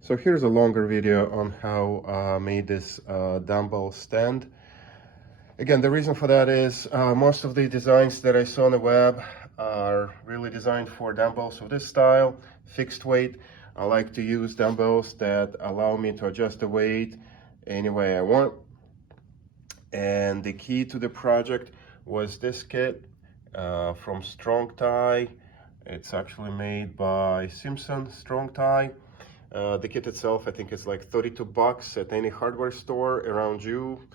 So here's a longer video on how I made this dumbbell stand. Again, the reason for that is most of the designs that I saw on the web are really designed for dumbbells of this style, fixed weight. I like to use dumbbells that allow me to adjust the weight any way I want. And the key to the project was this kit from Strong Tie. It's actually made by Simpson Strong Tie. The kit itself, I think, is like 32 bucks at any hardware store around you,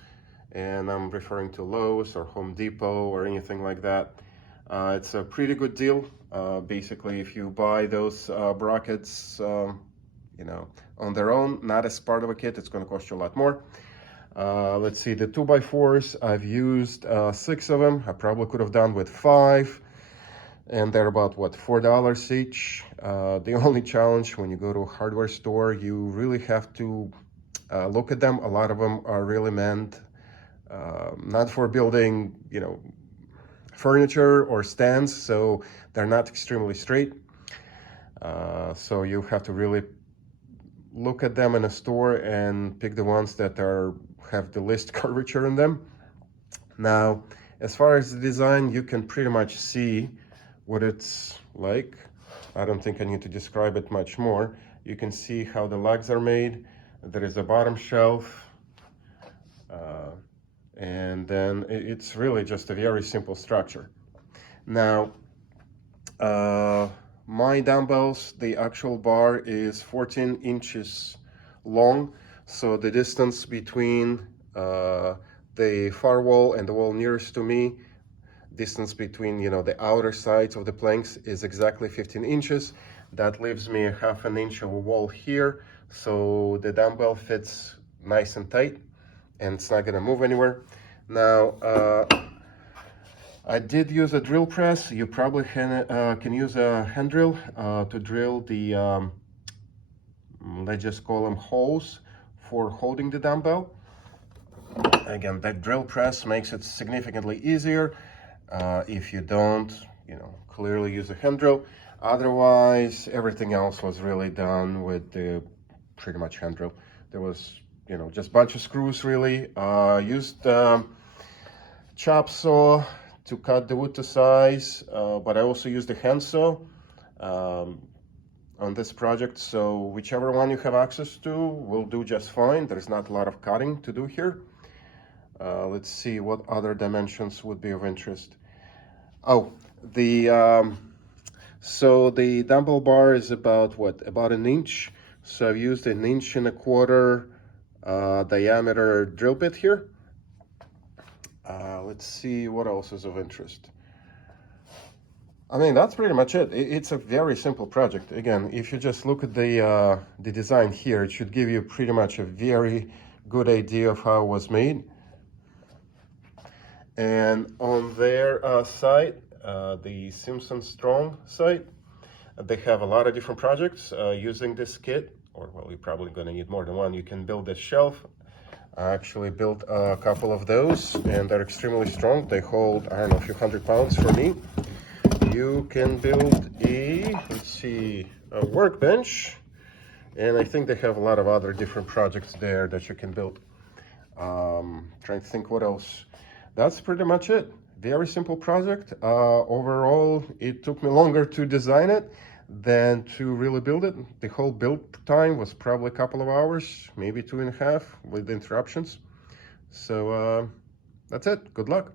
and I'm referring to Lowe's or Home Depot or anything like that. It's a pretty good deal. Basically, if you buy those brackets, on their own, not as part of a kit, it's going to cost you a lot more. Let's see, the 2x4s, I've used 6 of them. I probably could have done with 5. And they're about, what, $4 each. The only challenge when you go to a hardware store, you really have to look at them. A lot of them are really meant not for building, furniture or stands, so they're not extremely straight. So you have to really look at them in a store and pick the ones that have the least curvature in them. Now, as far as the design, you can pretty much see what it's like. I don't think I need to describe it much more. You can see how the legs are made. There is a bottom shelf, and then it's really just a very simple structure. Now, my dumbbells, the actual bar is 14 inches long, so the distance between the far wall and the wall nearest to me, distance between the outer sides of the planks, is exactly 15 inches. That leaves me a half an inch of a wall here, so the dumbbell fits nice and tight and it's not going to move anywhere. Now, I did use a drill press. You probably can use a hand drill to drill the let's just call them holes for holding the dumbbell. Again, that drill press makes it significantly easier if you don't, clearly use a hand drill. Otherwise, everything else was really done with the pretty much hand drill. There was, just a bunch of screws really. Used chop saw to cut the wood to size, but I also used a hand saw on this project. So whichever one you have access to will do just fine. There's not a lot of cutting to do here. Let's see what other dimensions would be of interest. Oh, so the dumbbell bar is about an inch. So I've used 1.25 inch diameter drill bit here. Let's see what else is of interest. I mean, that's pretty much it. It's a very simple project. Again, if you just look at the design here, it should give you pretty much a very good idea of how it was made. And on their site, the Simpson Strong site, they have a lot of different projects using this kit, or well, you're probably going to need more than one. You can build a shelf. I actually built a couple of those, and they're extremely strong. They hold, I don't know, a few hundred pounds for me. You can build a workbench, and I think they have a lot of other different projects there that you can build. Trying to think what else. That's pretty much it. Very simple project. Overall, it took me longer to design it than to really build it. The whole build time was probably a couple of hours, maybe 2.5 with interruptions. So that's it. Good luck.